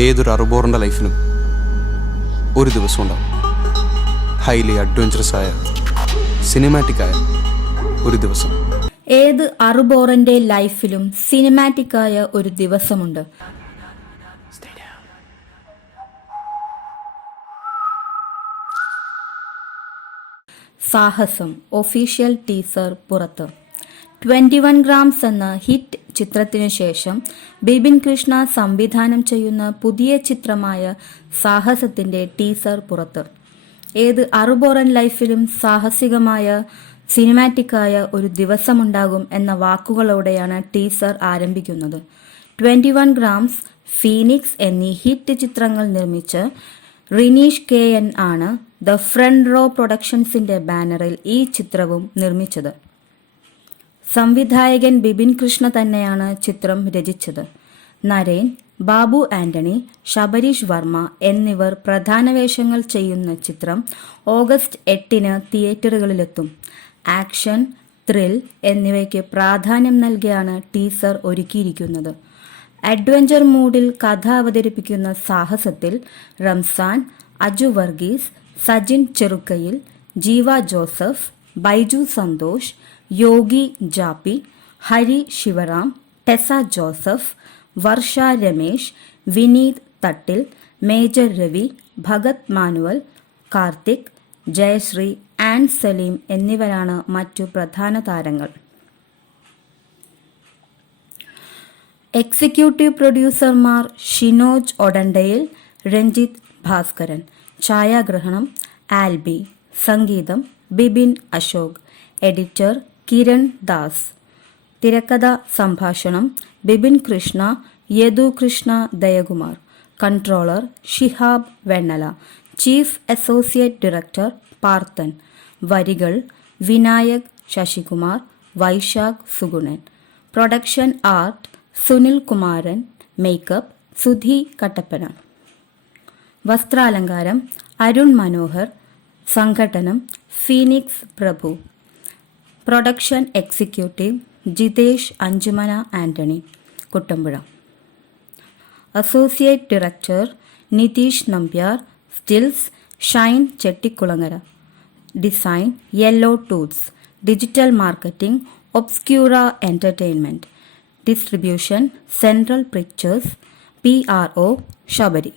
ഏതൊരു അറുബോറിന്റെ ലൈഫിനും ഒരു ദിവസം ഉണ്ടാവും ഹൈലി അഡ്വഞ്ചറസ് ആയ സിനിമാറ്റിക് ആയ ഒരു ദിവസം. ഏത് അറുബോറന്റെ ലൈഫിലും സിനിമാറ്റിക്കായ ഒരു ദിവസമുണ്ട്. സാഹസം ഒഫീഷ്യൽ ടീസർ പുറത്ത്. ട്വന്റി വൺ ഗ്രാംസ് എന്ന ഹിറ്റ് ചിത്രത്തിനു ശേഷം ബിപിൻ കൃഷ്ണ സംവിധാനം ചെയ്യുന്ന പുതിയ ചിത്രമായ സാഹസത്തിന്റെ ടീസർ പുറത്ത്. ഏത് അറുബോറൻ ലൈഫിലും സാഹസികമായ സിനിമാറ്റിക്കായ ഒരു ദിവസമുണ്ടാകും എന്ന വാക്കുകളോടെയാണ് ടീസർ ആരംഭിക്കുന്നത്. ട്വന്റി വൺ ഗ്രാംസ് ഫീനിക്സ് എന്നീ ഹിറ്റ് ചിത്രങ്ങൾ നിർമ്മിച്ച് റിനീഷ് കെ എൻ ആണ് ദ ഫ്രണ്ട് റോ പ്രൊഡക്ഷൻസിന്റെ ബാനറിൽ ഈ ചിത്രവും നിർമ്മിച്ചത്. സംവിധായകൻ ബിപിൻ കൃഷ്ണ തന്നെയാണ് ചിത്രം രചിച്ചത്. നരേൻ ബാബു ആന്റണി ശബരീഷ് വർമ്മ എന്നിവർ പ്രധാന വേഷങ്ങൾ ചെയ്യുന്ന ചിത്രം ഓഗസ്റ്റ് എട്ടിന് തിയേറ്ററുകളിലെത്തും. ആക്ഷൻ ത്രിൽ എന്നിവയ്ക്ക് പ്രാധാന്യം നൽകിയാണ് ടീസർ ഒരുക്കിയിരിക്കുന്നത്. അഡ്വഞ്ചർ മൂഡിൽ കഥ അവതരിപ്പിക്കുന്ന സാഹസത്തിൽ Ramzan Aju Varghese Sajin ചെറുക്കയിൽ Jeeva Joseph Baiju Santhosh Yogi Japi Hari Sivaram ടെസ Joseph Varsha Ramesh Vineeth Thattil major Ravi Bhagath manual Karthik Jayashree and Saleem എന്നിവരാണ് മറ്റു പ്രധാന താരങ്ങൾ. എക്സിക്യൂട്ടീവ് പ്രൊഡ്യൂസർമാർ ഷിനോജ് ഒഡണ്ടയിൽ രഞ്ജിത്ത് ഭാസ്കരൻ ഛായാഗ്രഹണം ആൽബി സംഗീതം ബിബിൻ അശോക് എഡിറ്റർ കിരൺ ദാസ്. തിരക്കഥ സംഭാഷണം Bibin Krishna Yadu Krishna Dayakumar. Controller Shihab Vennala. Chief associate director Parthan വരികൾ Vinayak Sasikumar Vaisakh Sugunan. Production art Sunil Kumaran makeup Sudhi Kattappana. വസ്ത്രാലങ്കാരം Arun Manohar സംഘടനം Phoenix Prabhu. Production executive Jithesh Anjumana Antony Kuttampuzha. Associate director Nitheesh Nambiar stills Shine Chettikulangara. Design yellow tooths digital marketing Obscura entertainment distribution central pictures P R O Sabari.